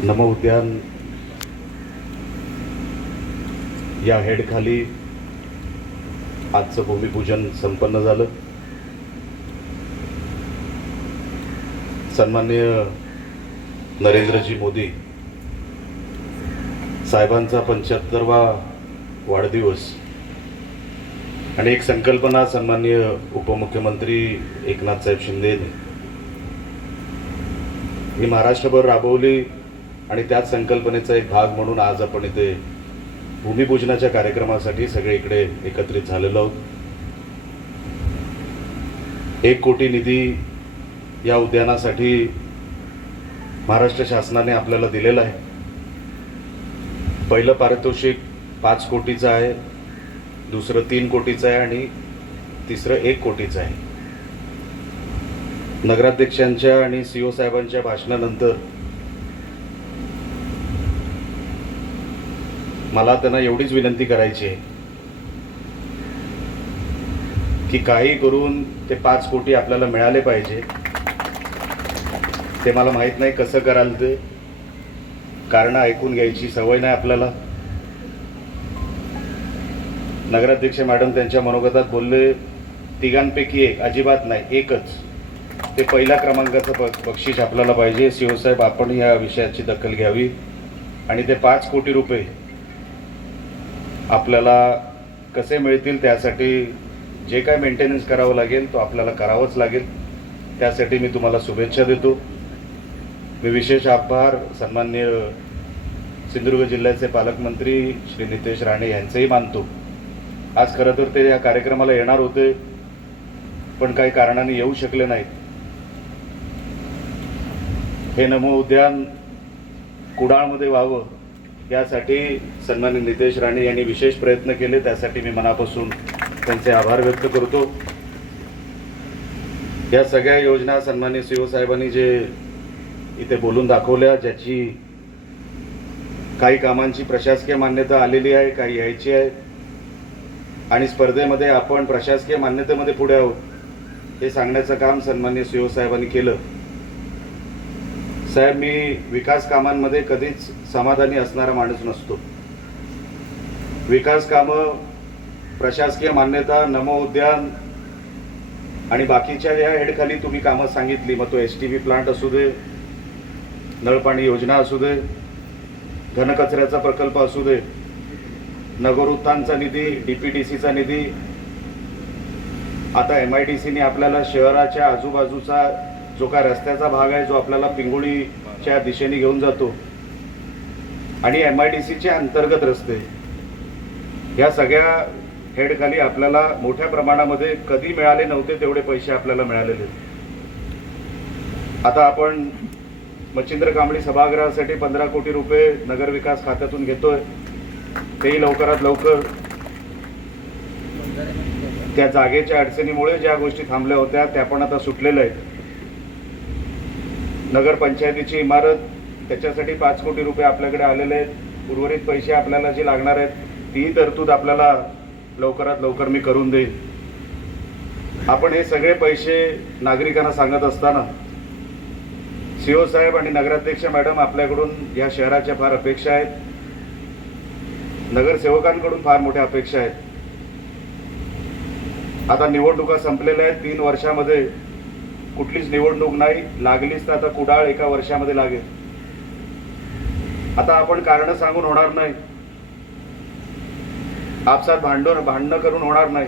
नमो उद्यान या हेडखाली आजचं भूमिपूजन संपन्न झालं. सन्माननीय नरेंद्रजी मोदी साहेबांचा 75वा वाढदिवस आणि एक संकल्पना सन्माननीय उपमुख्यमंत्री एकनाथ साहेब शिंदे ही महाराष्ट्रभर राबवली आणि त्याच संकल्पनेचा एक भाग म्हणून आज आपण इथे भूमिपूजनाच्या कार्यक्रमासाठी सगळे इकडे एकत्रित झालेलो आहोत. 1 कोटी निधी या उद्यानासाठी महाराष्ट्र शासनाने आपल्याला दिलेला आहे. पहिलं पारितोषिक 5 कोटीचं आहे, दुसरं 3 कोटीचं आहे आणि तिसरं 1 कोटीचं आहे. नगराध्यक्षांच्या आणि सीओ साहेबांच्या भाषणानंतर मला त्यांना एवढीच विनंती करायची आहे की काही करून ते 5 कोटी आपल्याला मिळाले पाहिजे. ते मला माहीत नाही कसं कराल, ते कारण ऐकून घ्यायची सवय नाही आपल्याला. नगराध्यक्ष मॅडम त्यांच्या मनोगतात बोलले, तिघांपैकी एक, अजिबात नाही, एकच. ते पहिल्या क्रमांकाचं बक्षीस आपल्याला पाहिजे. सीओ साहेब, आपण या विषयाची दखल घ्यावी आणि ते 5 कोटी रुपये आपल्याला कसे मिळतील त्यासाठी जे काय मेंटेनन्स करावं लागेल तो आपल्याला करावंच लागेल. त्यासाठी मी तुम्हाला शुभेच्छा देतो. मी विशेष आभार सन्माननीय सिंधुदुर्ग जिल्ह्याचे पालकमंत्री श्री नितेश राणे यांचेही मानतो. आज खरं तर ते या कार्यक्रमाला येणार होते पण काही कारणाने येऊ शकले नाहीत. हे नमो उद्यान कुडाळमध्ये व्हावं यासाठी सन्माननीय नितेश राणे यांनी विशेष प्रयत्न केले. त्यासाठी मी मनापासून त्यांचे आभार व्यक्त करतो. या सगळ्या योजना सन्माननीय सीओ साहेबांनी जे इथे बोलून दाखवल्या, ज्याची काही कामांची प्रशासकीय मान्यता आलेली आहे, काही यायची आहे आणि स्पर्धेमध्ये आपण प्रशासकीय मान्यतेमध्ये पुढे आहोत हे सांगण्याचं काम सन्माननीय सीओ साहेबांनी केलं. साहेब, मी विकास कामांमध्ये कधीच समाधानी असणारा माणूस नसतो. विकास कामं, प्रशासकीय मान्यता, नमो उद्यान आणि बाकीच्या या हेडखाली तुम्ही कामं सांगितली, मग तो STB प्लांट असू दे, नळपाणी योजना असू दे, घनकचऱ्याचा प्रकल्प असू दे, नगरोत्थानचा निधी, DPDCचा निधी, आता MIDCने आपल्याला शहराच्या आजूबाजूचा जो काय रस्त्याचा भाग आहे जो आपल्याला पिंगुळीच्या दिशेने घेऊन जातो आणि MIDCचे अंतर्गत रस्ते, या सगळ्या हेडखाली आपल्याला मोठ्या प्रमाणामध्ये कधी मिळाले नव्हते तेवढे पैसे आपल्याला मिळालेले. आता आपण मच्छिंद्र कांबळी सभागृहासाठी 15 कोटी रुपये नगरविकास खात्यातून घेतोय. तेही लवकरात लवकर त्या जागेच्या अडचणीमुळे ज्या गोष्टी थांबल्या होत्या त्या पण आता सुटलेल्या आहेत. नगरपंचायतीची इमारत, त्याच्यासाठी 5 कोटी रुपये आपल्याकडे आलेले आहेत. उर्वरित पैसे आपल्याला जे लागणार आहेत तीही तरतूद आपल्याला लवकरात लवकर मी करून देईन. आपण हे सगळे पैसे नागरिकांना सांगत असताना सीओ साहेब आणि नगराध्यक्ष मॅडम, आपल्याकडून या शहराच्या फार अपेक्षा आहेत, नगरसेवकांकडून फार मोठ्या अपेक्षा आहेत. आता निवडणुका संपलेल्या आहेत. 3 वर्षामध्ये कुठलीच निवडणूक नाही, लागलीच तर आता कुडाळ 1 वर्षामध्ये लागेल. आता आपण कारणं सांगून होणार नाही, आपसात भांडणं करून होणार नाही,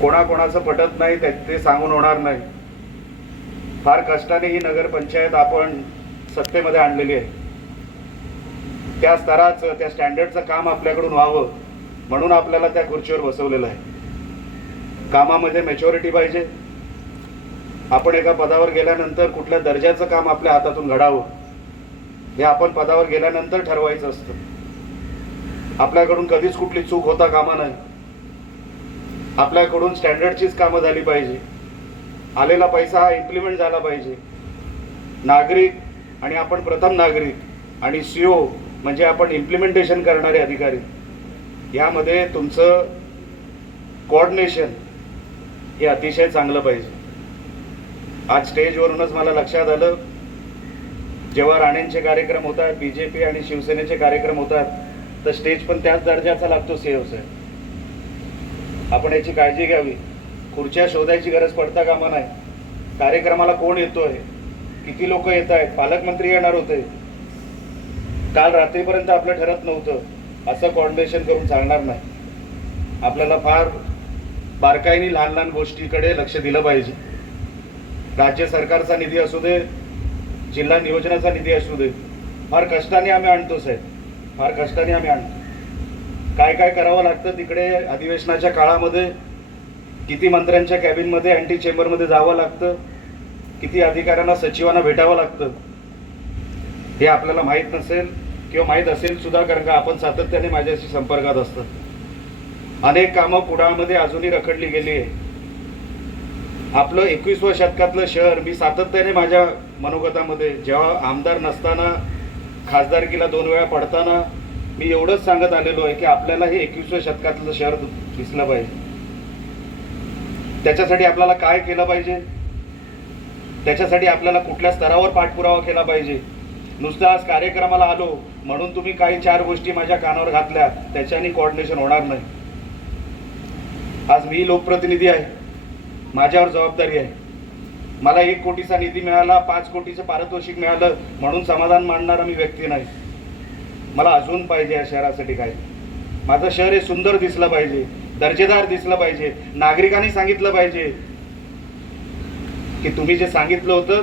कोणाकोणाचं पटत नाही ते सांगून होणार नाही. फार कष्टाने ही नगरपंचायत आपण सत्तेमध्ये आणलेली आहे. त्या स्तराचं, त्या स्टँडर्डचं काम आपल्याकडून व्हावं म्हणून आपल्याला त्या खुर्चीवर बसवलेलं आहे. कामामध्ये मॅच्युरिटी पाहिजे. आपण एका पदावर गेल्यानंतर कुठल्या दर्जाचं काम आपल्या हातातून घडावं हे आपण पदावर गेल्यानंतर ठरवायचं असतं. आपल्याकडून कधीच कुठली चूक होता कामा नाही. आपल्याकडून स्टँडर्डचीच कामं झाली पाहिजे. आलेला पैसा हा इम्प्लिमेंट झाला पाहिजे. नागरिक आणि आपण प्रथम नागरिक आणि CO म्हणजे आपण इम्प्लिमेंटेशन करणारे अधिकारी, यामध्ये तुमचं कोऑर्डिनेशन हे अतिशय चांगलं पाहिजे. आज स्टेजवरूनच मला लक्षात आलं जेव्हा राणेंचे कार्यक्रम होतात, BJP आणि शिवसेनेचे कार्यक्रम होतात, तर स्टेज पण त्याच दर्जाचा लागतो सीओ साहेब. आपण याची काळजी घ्यावी. खुर्च्या शोधायची गरज पडता कामा नाही. कार्यक्रमाला कोण येतोय, किती लोक येत आहेत, पालकमंत्री येणार होते, काल रात्रीपर्यंत आपलं ठरत नव्हतं, असं कोऑर्डिनेशन करून चालणार नाही. आपल्याला फार बारकाईने लहान लहान गोष्टीकडे लक्ष दिलं पाहिजे. राज्य सरकारचा निधी असू दे, जिल्हा नियोजनाचा निधी असू दे, फार कष्टाने आम्ही आणतो साहेब, फार कष्टाने आम्ही आणतो. काय काय करावं लागतं तिकडे अधिवेशनाच्या काळामध्ये, किती मंत्र्यांच्या कॅबिनमध्ये अँटी चेंबरमध्ये जावं लागतं, किती अधिकाऱ्यांना सचिवांना भेटावं लागतं, हे आपल्याला माहीत नसेल किंवा माहीत असेल सुद्धा, कारण का आपण सातत्याने माझ्याशी संपर्कात असतात. अनेक कामं पुण्यामध्ये अजूनही रखडली गेली आहे. आपलं 21व्या शतकातलं शहर, मी सातत्याने माझ्या मनोगतामध्ये, जेव्हा आमदार नसताना खासदारकीला 2 वेळा पडताना मी एवढंच सांगत आलेलो आहे की आपल्याला हे 21व्या शतकातलं शहर दिसलं पाहिजे. त्याच्यासाठी आपल्याला काय केलं पाहिजे, त्याच्यासाठी आपल्याला कुठल्या स्तरावर पाठपुरावा केला पाहिजे. नुसतं आज कार्यक्रमाला आलो म्हणून तुम्ही काही 4 गोष्टी माझ्या कानावर घातल्या, त्याच्याने कोऑर्डिनेशन होणार नाही. आज मी लोकप्रतिनिधी आहे, माझ्यावर जबाबदारी आहे. मला 1 कोटीचा निधी मिळाला, 5 कोटीचं पारितोषिक मिळालं म्हणून समाधान मानणारा मी व्यक्ती नाही. मला अजून पाहिजे या शहरासाठी काय. माझं शहर हे सुंदर दिसलं पाहिजे, दर्जेदार दिसलं पाहिजे. नागरिकांनी सांगितलं पाहिजे की तुम्ही जे सांगितलं होतं,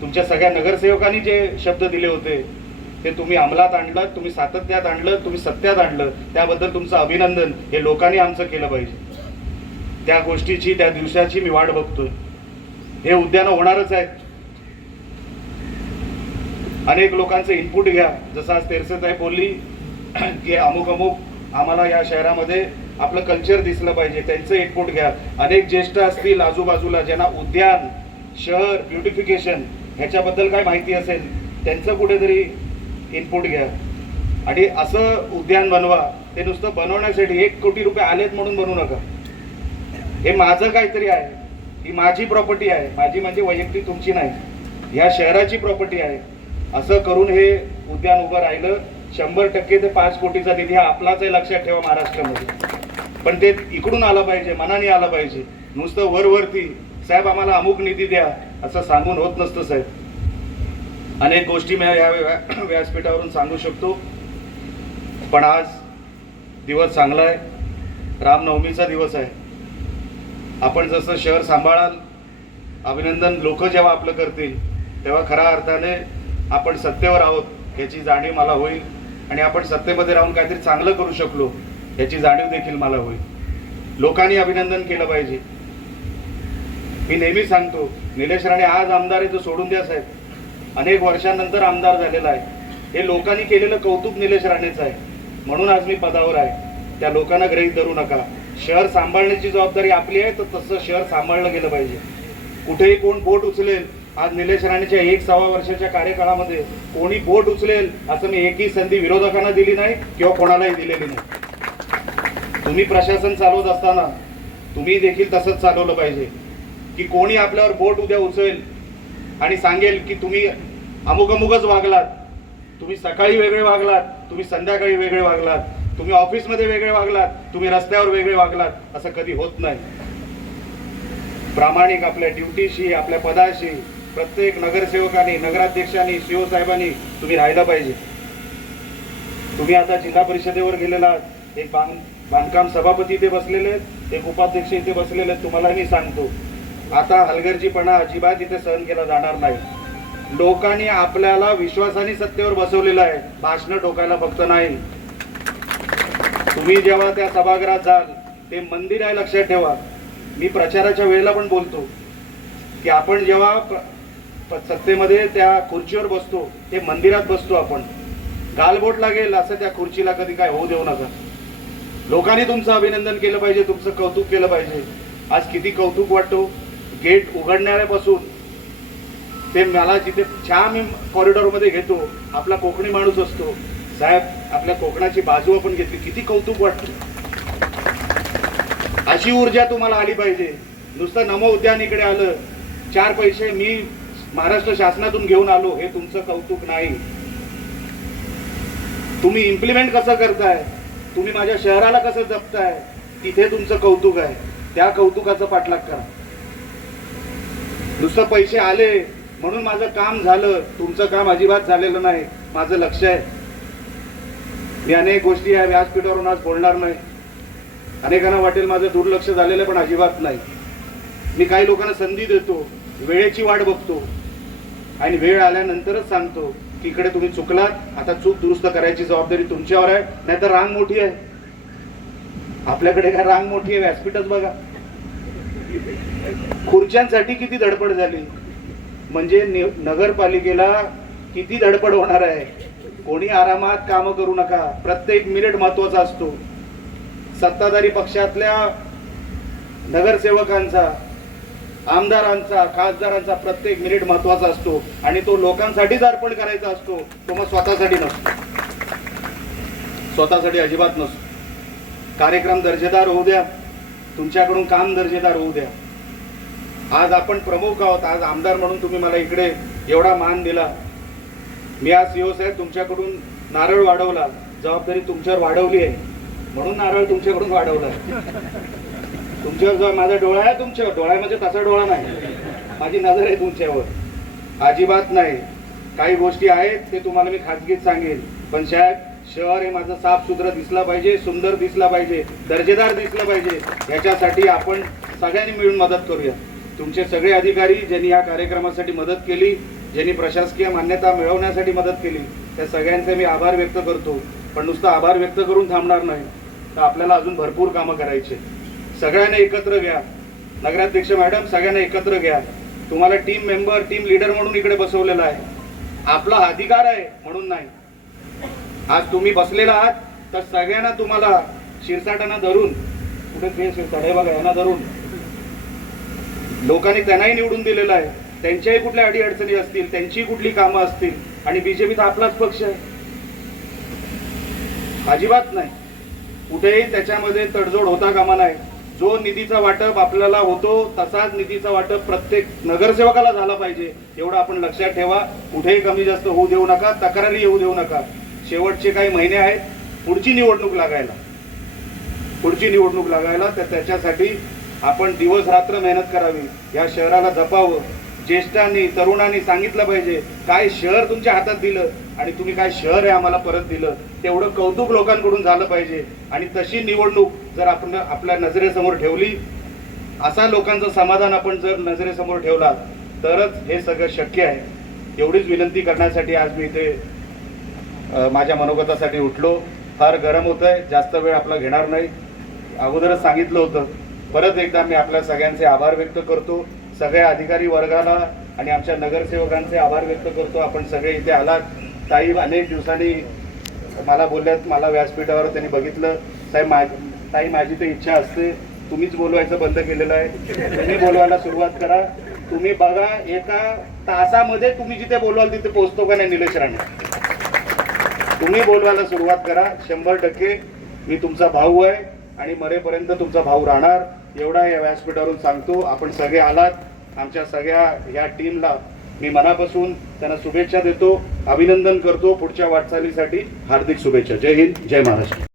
तुमच्या सगळ्या नगरसेवकांनी जे शब्द दिले होते ते तुम्ही अंमलात आणलं, तुम्ही सातत्यात आणलं, तुम्ही सत्यात आणलं, त्याबद्दल तुमचं अभिनंदन. हे लोकांनी आमचं केलं पाहिजे. त्या गोष्टीची, त्या दिवसाची मी वाट बघतोय. हे उद्यानं होणारच आहेत. अनेक लोकांचं इनपुट घ्या. जसं आज तेरसेताई बोलली की अमुक अमुक आम्हाला या शहरामध्ये आपलं कल्चर दिसलं पाहिजे, त्यांचं इनपुट घ्या. अनेक ज्येष्ठ असतील आजूबाजूला ज्यांना उद्यान, शहर, ब्युटिफिकेशन ह्याच्याबद्दल काय माहिती असेल, त्यांचं कुठेतरी इनपुट घ्या आणि असं उद्यान बनवा. ते नुसतं बनवण्यासाठी 1 कोटी रुपये आलेत म्हणून बनवू नका. हे माझं काहीतरी आहे, ही माझी प्रॉपर्टी आहे. माझी म्हणजे वैयक्तिक तुमची नाही, ह्या शहराची प्रॉपर्टी आहे. असं करून हे उद्यान उभं राहिलं. 100% ते 5 कोटीचा निधी हा आपलाच आहे, लक्षात ठेवा महाराष्ट्रामध्ये. पण ते इकडून आलं पाहिजे, मनाने आलं पाहिजे. नुसतं वरवरती साहेब आम्हाला अमुक निधी द्या असं सांगून होत नसतं साहेब. अनेक गोष्टी मी या व्यासपीठावरून सांगू शकतो, पण आज दिवस चांगला आहे, रामनवमीचा दिवस आहे. आपण जसं शहर सांभाळाल, अभिनंदन लोक जेव्हा आपलं करतील, तेव्हा खऱ्या अर्थाने आपण सत्तेवर आहोत याची जाणीव मला होईल आणि आपण सत्तेमध्ये राहून काहीतरी चांगलं करू शकलो याची जाणीव देखील मला होईल. लोकांनी अभिनंदन केलं पाहिजे. मी नेहमी सांगतो, निलेश राणे आज आमदार आहे तो सोडून द्या साहेब, अनेक वर्षांनंतर आमदार झालेला आहे. हे लोकांनी केलेलं कौतुक निलेश राणेचं आहे, म्हणून आज मी पदावर आहे. त्या लोकांना गृहीत धरू नका. शहर सांभाळण्याची जबाबदारी आपली आहे, तर तसं शहर सांभाळलं गेलं पाहिजे. कुठेही कोण बोट उचलेल, आज निलेश राणेच्या 1.25 वर्षाच्या कार्यकाळामध्ये कोणी बोट उचलेल असं मी एकही संधी विरोधकांना दिली नाही किंवा कोणालाही दिलेली नाही. तुम्ही प्रशासन चालवत असताना तुम्ही देखील तसंच चालवलं पाहिजे की कोणी आपल्यावर बोट उद्या उचलेल आणि सांगेल की तुम्ही अमुक अमुकच वागलात, तुम्ही सकाळी वेगळे वागलात, तुम्ही संध्याकाळी वेगळे वागलात, तुम्ही ऑफिसमध्ये वेगळे वागलात, तुम्ही रस्त्यावर वेगळे वागलात, असं कधी होत नाही. प्रामाणिक आपल्या ड्युटीशी, आपल्या पदाशी प्रत्येक नगरसेवकांनी, नगराध्यक्षांनी, सीओ साहेबांनी तुम्ही राहिलं पाहिजे. तुम्ही आता जिल्हा परिषदेवर गेलेला, एक बांधकाम सभापती इथे बसलेले आहेत, एक उपाध्यक्ष इथे बसलेले आहेत. तुम्हाला मी सांगतो, आता हलगर्जीपणा अजिबात इथे सहन केला जाणार नाही. लोकांनी आपल्याला विश्वासाने सत्तेवर बसवलेलं आहे, भाषणं ठोकायला फक्त नाही. तुम्ही जेव्हा त्या सभागृहात जाल, ते मंदिर आहे लक्षात ठेवा. मी प्रचाराच्या वेळेला पण बोलतो की आपण जेव्हा सत्तेमध्ये त्या खुर्चीवर बसतो, ते मंदिरात बसतो. आपण गालबोट लागेल असं त्या खुर्चीला कधी काय होऊ देऊ नका. लोकांनी तुमचं अभिनंदन केलं पाहिजे, तुमचं कौतुक केलं पाहिजे. आज किती कौतुक वाटतो, गेट उघडणाऱ्यापासून ते मला जिथे चहा मी कॉरिडॉरमध्ये घेतो, आपला कोकणी माणूस असतो साहेब, आपल्या कोकणाची बाजू आपण घेतली, किती कौतुक वाटतं. अशी ऊर्जा तुम्हाला आली पाहिजे. नुसतं नमो उद्यान इकडे आलं, 4 पैसे मी महाराष्ट्र शासनातून घेऊन आलो, हे तुमचं कौतुक नाही. तुम्ही इम्प्लिमेंट कसं करताय, तुम्ही माझ्या शहराला कसं जपताय, तिथे तुमचं कौतुक आहे. त्या कौतुकाचं पाठलाग करा. नुसतं पैसे आले म्हणून माझं काम झालं, तुमचं काम अजिबात झालेलं नाही. माझं लक्ष आहे. मी अनेक गोष्टी या व्यासपीठावरून आज बोलणार नाही. अनेकांना वाटेल माझं दुर्लक्ष झालेलं, पण अजिबात नाही. मी काही लोकांना संधी देतो, वेळेची वाट बघतो आणि वेळ आल्यानंतरच सांगतो की इकडे तुम्ही चुकलात, आता चूक दुरुस्त करायची जबाबदारी तुमच्यावर आहे. नाहीतर रांग मोठी आहे. आपल्याकडे काय रांग मोठी आहे? व्यासपीठच बघा. खुर्च्यांसाठी किती धडपड झाली, म्हणजे नगरपालिकेला किती धडपड होणार आहे. कोणी आरामात कामं करू नका. प्रत्येक मिनिट महत्वाचा असतो. सत्ताधारी पक्षातल्या नगरसेवकांचा, आमदारांचा, खासदारांचा प्रत्येक मिनिट महत्वाचा असतो आणि तो लोकांसाठीच अर्पण करायचा असतो. तो मग स्वतःसाठी नसतो. स्वतःसाठी अजिबात नसतो. कार्यक्रम दर्जेदार होऊ द्या, तुमच्याकडून काम दर्जेदार होऊ द्या. आज आपण प्रमुख आहोत. आज आमदार म्हणून तुम्ही मला इकडे एवढा मान दिला. मी आज सीओ साहेब तुमच्याकडून नारळ वाढवला. जबाबदारी तुमच्यावर वाढवली आहे म्हणून नारळ तुमच्याकडून वाढवला. तुमच्यावर जो माझा डोळा आहे, तुमच्यावर डोळा म्हणजे तसा डोळा नाही, माझी नजर आहे तुमच्यावर. अजिबात नाही. काही गोष्टी आहेत ते तुम्हाला मी खाजगीत सांगेन, पण साहेब शहर हे माझं साफसुथरं दिसलं पाहिजे, सुंदर दिसलं पाहिजे, दर्जेदार दिसलं पाहिजे. याच्यासाठी आपण सगळ्यांनी मिळून मदत करूया. तुमचे सगळे अधिकारी ज्यांनी या कार्यक्रमासाठी मदत केली, ज्यांनी प्रशासकीय मान्यता मिळवण्यासाठी मदत केली, त्या सगळ्यांचे मी आभार व्यक्त करतो. पण नुसतं आभार व्यक्त करून थांबणार नाही, तर आपल्याला अजून भरपूर कामं करायचे. सगळ्यांना एकत्र घ्या. नगराध्यक्ष मॅडम, सगळ्यांना एकत्र घ्या. तुम्हाला टीम मेंबर, टीम लीडर म्हणून इकडे बसवलेलं आहे. आपला अधिकार आहे म्हणून नाही. आज तुम्ही बसलेला आहात तर सगळ्यांना तुम्हाला शिरसाटांना धरून, कुठे ते शिरसाट आहे बघा, यांना धरून लोकांनी त्यांनाही निवडून दिलेलं आहे. त्यांच्याही कुठल्या अडीअडचणी असतील, त्यांची कुठली कामं असतील, आणि बीजेपी तर आपलाच पक्ष आहे. अजिबात नाही. कुठेही त्याच्यामध्ये तडजोड होता कामा नाही. जो निधीचा वाटप आपल्याला होतो तसाच निधीचा वाटप प्रत्येक नगरसेवकाला झाला पाहिजे, एवढं आपण लक्षात ठेवा. कुठेही कमी जास्त होऊ देऊ नका, तक्रारी येऊ देऊ नका. शेवटचे काही महिने आहेत पुढची निवडणूक लागायला, तर त्याच्यासाठी आपण दिवस रात्र मेहनत करावी. या शहराला जपावं. ज्येष्ठांनी, तरुणांनी सांगितलं पाहिजे काय शहर तुमच्या हातात दिलं आणि तुम्ही काय शहर आहे आम्हाला परत दिलं. तेवढं कौतुक लोकांकडून झालं पाहिजे. आणि तशी निवडणूक जर आपण आपल्या नजरेसमोर ठेवली, असा लोकांचं समाधान आपण जर नजरेसमोर ठेवला, तरच हे सगळं शक्य आहे. एवढीच विनंती करण्यासाठी आज मी इथे माझ्या मनोगतासाठी उठलो. फार गरम होतंय, जास्त वेळ आपला घेणार नाही. अगोदरच सांगितलं होतं. परत एकदा मी आपल्या सगळ्यांचे आभार व्यक्त करतो. सगळ्या अधिकारी वर्गाला आणि आमच्या नगरसेवकांचे आभार व्यक्त करतो. आपण सगळे इथे आलात. ताई अनेक दिवसांनी मला बोलल्यात, मला व्यासपीठावर त्यांनी बघितलं. ताई माझी तर इच्छा असते, तुम्हीच बोलवायचं बंद केलेलं आहे. तुम्ही बोलवायला सुरुवात करा. तुम्ही बघा एका तासामध्ये तुम्ही जिथे बोलवाल तिथे पोहोचतो का नाही निलेश राणे. तुम्ही बोलवायला सुरुवात करा. 100% मी तुमचा भाऊ आहे आणि मरेपर्यंत तुमचा भाऊ राहणार, एवढा या व्यासपीठावरून सांगतो. आपण सगळे आलात. आमच्या सगळ्या या टीमला मी मनापासून त्यांना शुभेच्छा देतो, अभिनंदन करतो. पुढच्या वाटचालीसाठी हार्दिक शुभेच्छा. जय हिंद, जय महाराष्ट्र.